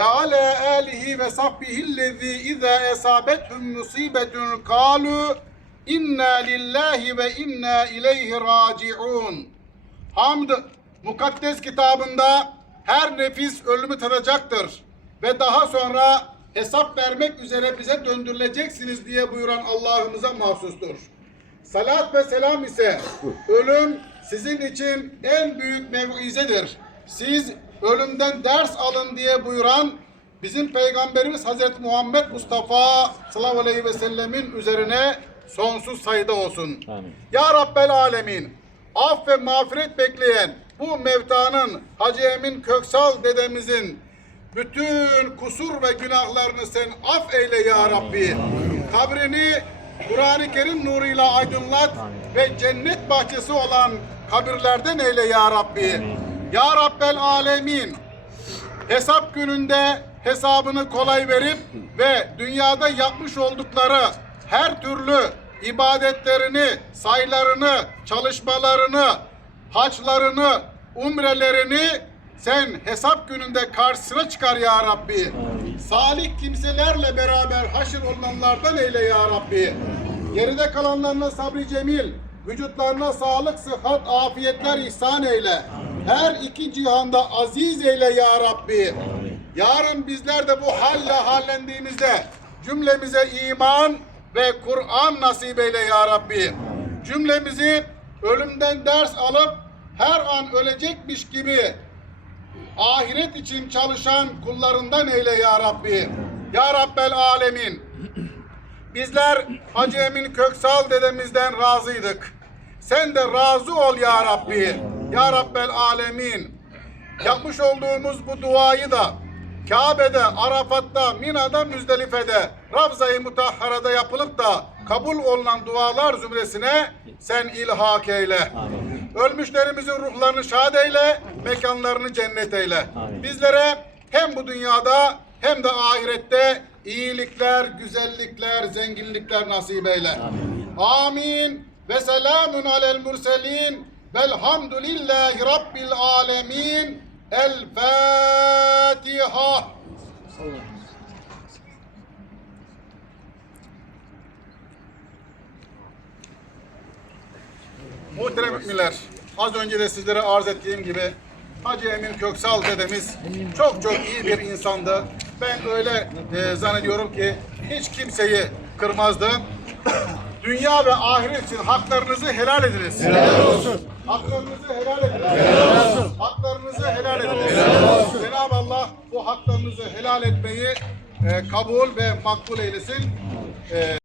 Ala alihi ve sahbihillezî izâ esâbethum musîbetun kâlu inna lillahi ve inna ileyhi raciun. Hamd mukaddes kitabında her nefis ölümü tadacaktır ve daha sonra hesap vermek üzere bize döndürüleceksiniz diye buyuran Allah'ımıza mahsustur. Salat ve selam ise ölüm sizin için en büyük mev'izedir. Siz ölümden ders alın diye buyuran bizim Peygamberimiz Hazreti Muhammed Mustafa sallallahu aleyhi ve sellemin üzerine sonsuz sayıda olsun. Amin. Ya Rabbel Alemin af ve mağfiret bekleyen bu mevtanın Hacı Emin Köksal dedemizin bütün kusur ve günahlarını sen af eyle ya Rabbi. Kabrini Kur'an-ı Kerim nuruyla aydınlat ve cennet bahçesi olan kabirlerden eyle ya Rabbi. Ya Rabbel Alemin hesap gününde hesabını kolay verip ve dünyada yapmış oldukları her türlü ibadetlerini, sayılarını, çalışmalarını, haçlarını, umrelerini sen hesap gününde karşısına çıkar ya Rabbi. Salih kimselerle beraber haşır olunanlardan eyle ya Rabbi. Geride kalanlarına sabri cemil, vücutlarına sağlık, sıhhat, afiyetler ihsan eyle. Her iki cihanda aziz eyle ya Rabbi. Yarın bizler de bu halle hallendiğimizde cümlemize iman ve Kur'an nasip eyle ya Rabbi. Cümlemizi ölümden ders alıp her an ölecekmiş gibi ahiret için çalışan kullarından eyle ya Rabbi. Ya Rabbel Alemin. Bizler Hacı Emin Köksal dedemizden razıydık. Sen de razı ol ya Rabbi. Ya Rabbel Alemin. Yapmış olduğumuz bu duayı da Kabe'de, Arafat'ta, Mina'da, Müzdelife'de, Ravza-i Mutahhara'da yapılıp da kabul olunan dualar zümresine sen ilhak eyle. Amin. Ölmüşlerimizin ruhlarını şad eyle, mekanlarını cennet eyle. Amin. Bizlere hem bu dünyada hem de ahirette iyilikler, güzellikler, zenginlikler nasip eyle. Amin. Amin. Ve selamun alel murselin. Velhamdülillahi Rabbil alemin. El Fatiha. Muhterem müminler, az önce de sizlere arz ettiğim gibi Hacı Emin Köksal dedemiz çok çok iyi bir insandı. Ben öyle e, zannediyorum ki hiç kimseyi kırmazdı. Dünya ve ahiret için haklarınızı helal ediniz. Helal olsun. Haklarınızı helal ediniz. Helal olsun. Haklarınızı helal ediniz. Helal olsun. Cenab-ı Allah bu haklarınızı helal etmeyi e, kabul ve makbul eylesin. E,